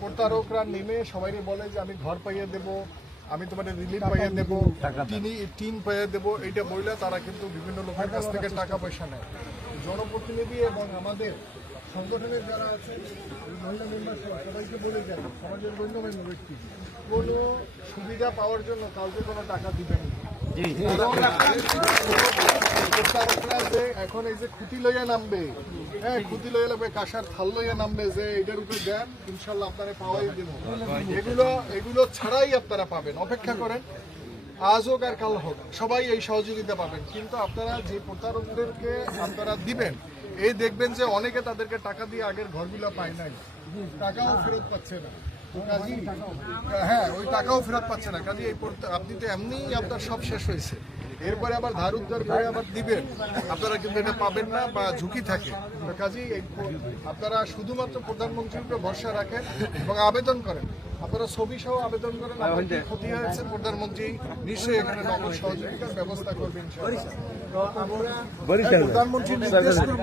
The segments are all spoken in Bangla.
প্রতারকরা নেমে সবাই বলে যে আমি ঘর পাইয়ে দেব, আমি তোমার রিলিফ পাইয়ে দেব টিনি টিন পাইয়ে দেব। এইটা বললে তারা কিন্তু বিভিন্ন লোকের কাছ থেকে টাকা পয়সা নেয়। জনপ্রতিনিধি এবং আমাদের সংগঠনের যারা আছে মহিলা মেম্বার সবাইকে বলে যান সমাজের গণ্যমান্য ব্যক্তি, কোনো সুবিধা পাওয়ার জন্য কাউকে কোনো টাকা দিবেন না। হ্যাঁ এগুলো ছাড়াই আপনারা পাবেন, অপেক্ষা করেন। আজ হোক আর কাল হোক, সবাই এই সহযোগিতা পাবেন। কিন্তু আপনারা যে প্রতারকদেরকে আপনারা দিবেন, এই দেখবেন যে অনেকে তাদেরকে টাকা দিয়ে আগের ঘরগুলো পায় নাই। টাকাও ফেরত পাচ্ছে না। কাজী হ্যাঁ ওই টাকাও ফেরত পাচ্ছে না। কাজী এই আপনি তো এমনিই আপনার সব শেষ হয়েছে। এরপরে আবার ধার উদ্ধার করে আবার দিবেন। আপনারা কিন্তু এটা পাবেন না বা ঝুঁকি থাকে। কাজেই আপনারা শুধুমাত্র প্রধানমন্ত্রীর উপরে ভরসা রাখেন এবং আবেদন করেন। আপনারা ছবি সহ আবেদন করেন কি ক্ষতি হয়েছে প্রধানমন্ত্রী নিশ্চয়ই এখানে নগদ সহযোগিতার ব্যবস্থা করবেন প্রধানমন্ত্রী নির্দেশ করব।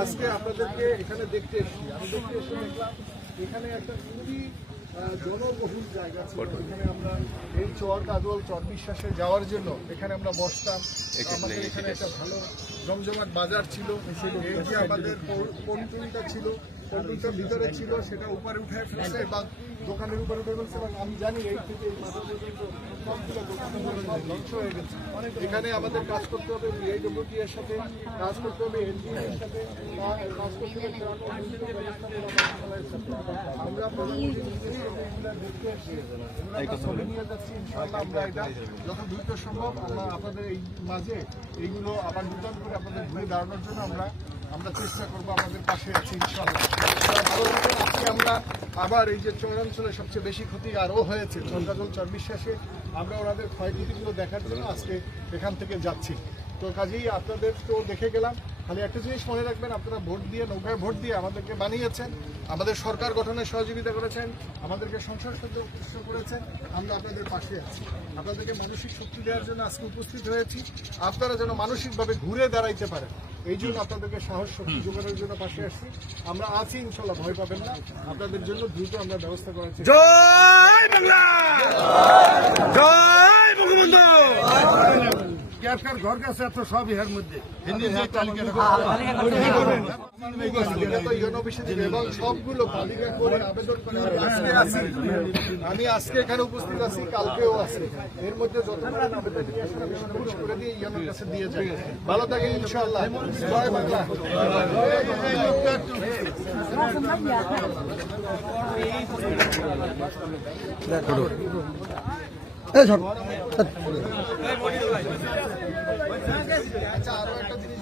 আজকে আপনাদেরকে এখানে দেখতে এসেছি। আমি দেখতে এসে এখানে একটা খুবই জনবহুল জায়গা ছিল এখানে আমরা এই চর কাজল চর বিশ্বাসে যাওয়ার জন্য এখানে আমরা বসতাম। আমাদের এখানে একটা ভালো জমজমাট বাজার ছিল। এই যে আমাদের পন্টুনটা ছিল। পন্টুনটার ভিতরে ছিল, সেটা উপরে উঠে ফেলছে এবং দোকানের উপরে উঠে ফেলছে, এবং আমি জানি এই থেকে ধ্বংস হয়ে গেছে এখানে আমাদের কাজ করতে হবে বিআইডব্লিউটি এর সাথে, কাজ করতে হবে এনজিও এর সাথে। আমরা আমরা নিয়ে যাচ্ছি আমরা এটা যত দ্রুত সম্ভব, আমরা আপনাদের এই মাঝে এইগুলো আবার নূতন করে আপনাদের ঘুরে দাঁড়ানোর জন্য আমরা আমরা চেষ্টা করব আমাদের পাশে আছি থাকেন। আজকে আমরা আবার এই যে চরাঞ্চলে সবচেয়ে বেশি ক্ষতি আরও হয়েছে চন্দ্রাচল চরবিশ্বাসে আমরা ওনাদের ক্ষয়ক্ষতিগুলো দেখার জন্য আজকে এখান থেকে যাচ্ছি। তো কাজেই আপনাদের তো দেখে গেলাম, খালি একটা জিনিস মনে রাখবেন, আপনারা ভোট দিয়ে, নৌকায় ভোট দিয়ে আমাদেরকে বানিয়েছেন, আমাদের সরকার গঠনে সহযোগিতা করেছেন, আমাদেরকে সংসার সংসদ সদস্য করেছেন, আমরা আপনাদের পাশে আছি। আপনাদেরকে মানসিক শক্তি দেওয়ার জন্য আজকে উপস্থিত হয়েছি, আপনারা যেন মানসিকভাবে ঘুরে দাঁড়াইতে পারেন। এই জন্য আপনাদেরকে সাহস শক্তি যোগানোর জন্য পাশে আসছি। আমরা আছি, ইনশাল্লাহ ভয় পাবেন না। আপনাদের জন্য দ্রুত আমরা ব্যবস্থা চেষ্টা জয় বাংলা! জয় বঙ্গবন্ধু! ঘর কাছে এত সব ইহার মধ্যে। হিন্দি তো ইউনো এবং সবগুলো তালিকা করে আবেদন করে আমি আজকে আছি। আমি আজকে এখানে উপস্থিত আছি কালকেও আছি। এর মধ্যে করে দিয়ে কাছে দিয়ে যাই। ভালো থাকে ইনশাআল্লাহ। জয় বাংলা। আচ্ছা আরও একটা জিনিস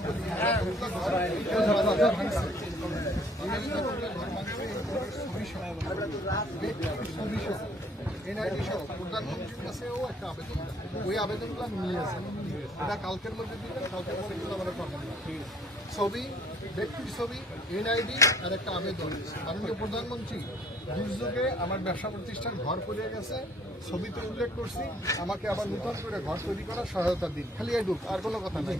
এনআইডি সহ প্রধানমন্ত্রীর একটা আবেদন ওই আবেদনগুলো এটা কালকের মধ্যে কালকের মধ্যে কিন্তু ছবি ছবি আর একটা প্রধানমন্ত্রী আমার ব্যবসা প্রতিষ্ঠান ঘর পড়ে গেছে ছবিতে উল্লেখ করছি আমাকে আবার নতুন করে ঘর তৈরি করার সহায়তা দিন খালি আর কোনো কথা নেই